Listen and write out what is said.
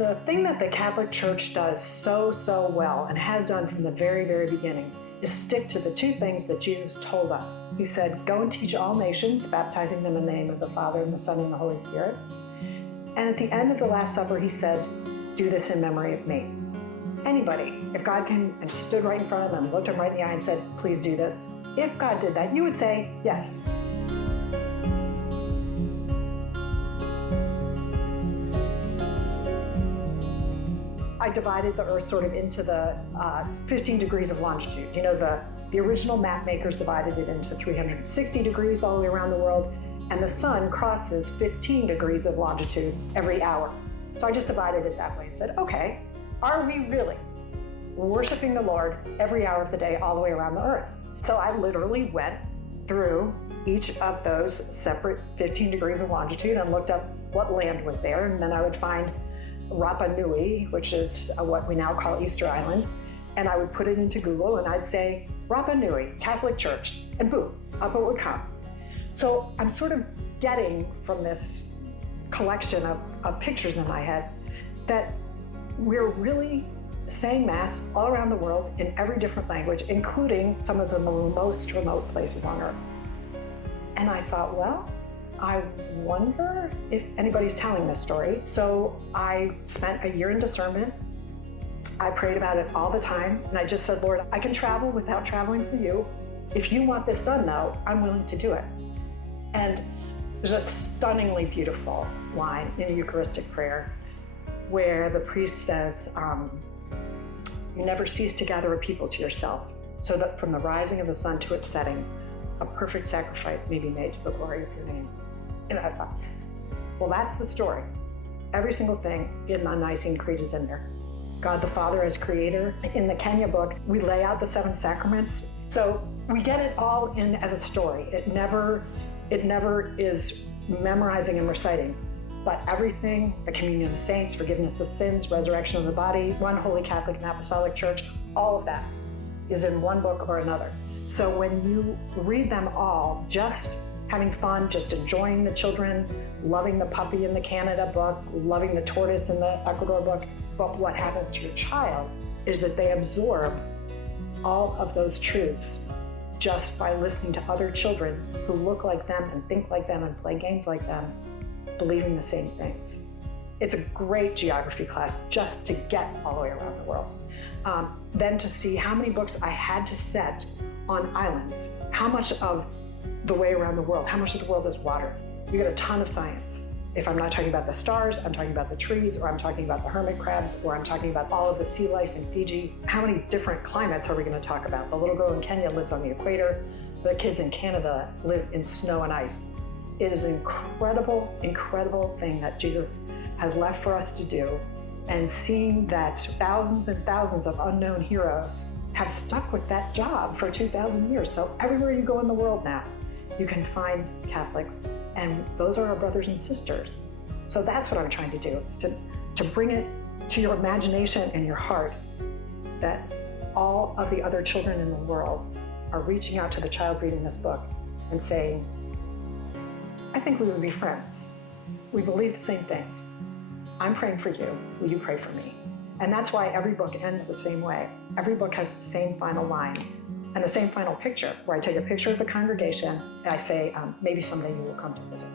The thing that the Catholic Church does so well, and has done from the very, very beginning, is stick to the two things that Jesus told us. He said, go and teach all nations, baptizing them in the name of the Father and the Son and the Holy Spirit. And at the end of the Last Supper, he said, do this in memory of me. Anybody, if God came and stood right in front of them, looked him right in the eye and said, please do this. If God did that, you would say, yes. I divided the Earth sort of into the 15 degrees of longitude. You know, the original map makers divided it into 360 degrees all the way around the world, and the sun crosses 15 degrees of longitude every hour. So I just divided it that way and said, okay, are we really worshiping the Lord every hour of the day all the way around the Earth? So I literally went through each of those separate 15 degrees of longitude and looked up what land was there, and then I would find Rapa Nui, which is what we now call Easter Island, and I would put it into Google and I'd say, Rapa Nui, Catholic Church, and boom, up it would come. So I'm sort of getting from this collection of pictures in my head that we're really saying Mass all around the world in every different language, including some of the most remote places on Earth. And I thought, well, I wonder if anybody's telling this story. So I spent a year in discernment. I prayed about it all the time. And I just said, Lord, I can travel without traveling for you. If you want this done though, I'm willing to do it. And there's a stunningly beautiful line in the Eucharistic prayer where the priest says, you never cease to gather a people to yourself, so that from the rising of the sun to its setting, a perfect sacrifice may be made to the glory of your name. And I thought, well, that's the story. Every single thing in the Nicene Creed is in there. God the Father as creator. In the Kenya book, we lay out the 7 sacraments. So we get it all in as a story. It never is memorizing and reciting, but everything, the communion of saints, forgiveness of sins, resurrection of the body, one holy Catholic and Apostolic Church, all of that is in one book or another. So when you read them all, just having fun, just enjoying the children, loving the puppy in the Canada book, loving the tortoise in the Ecuador book, but what happens to your child is that they absorb all of those truths just by listening to other children who look like them and think like them and play games like them, believing the same things. It's a great geography class just to get all the way around the world. Then to see how many books I had to set on islands, how much of the way around the world, how much of the world is water. You get a ton of science. If I'm not talking about the stars, I'm talking about the trees, or I'm talking about the hermit crabs, or I'm talking about all of the sea life in Fiji. How many different climates are we going to talk about? The little girl in Kenya lives on the equator. The kids in Canada live in snow and ice. It is an incredible, incredible thing that Jesus has left for us to do. And seeing that thousands and thousands of unknown heroes have stuck with that job for 2,000 years. So everywhere you go in the world now, you can find Catholics, and those are our brothers and sisters. So that's what I'm trying to do, is to bring it to your imagination and your heart that all of the other children in the world are reaching out to the child reading this book and saying, I think we would be friends. We believe the same things. I'm praying for you. Will you pray for me? And that's why every book ends the same way. Every book has the same final line and the same final picture, where I take a picture of the congregation and I say, maybe someday you will come to visit.